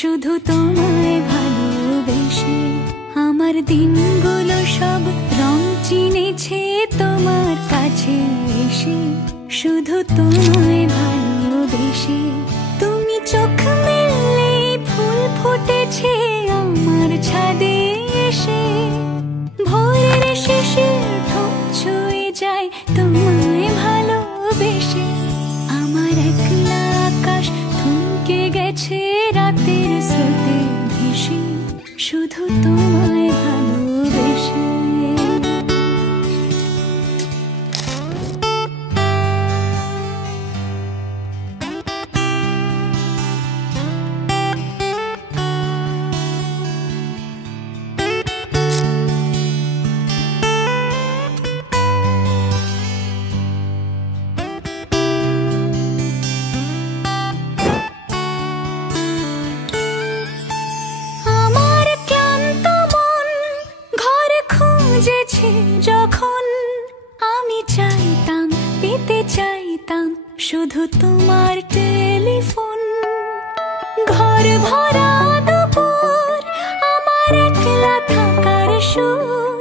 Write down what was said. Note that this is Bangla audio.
শুধু তোমায় ভালোবেসে। আমার দিনগুলো সব রং চিনেছে তোমার কাছে এসে, শুধু তোমায় ভালোবেসে। তুমি চোখ মেললে ফুল ফুটেছে আমার ছাদে এসে, ভোরের শিশির ঠোঁট ছুঁয়ে যায় তোমায় ভালোবেসে। আমার একলা আকাশ থমকে গেছে রাতের স্রোতে ভেসে, শুধু তোমায় ভালোবেসে। যখন আমি চাইতাম, পেতে চাইতাম শুধু তোমার টেলিফোন। ঘর ভরা দুপুর, আমার একলা থাকার সুর।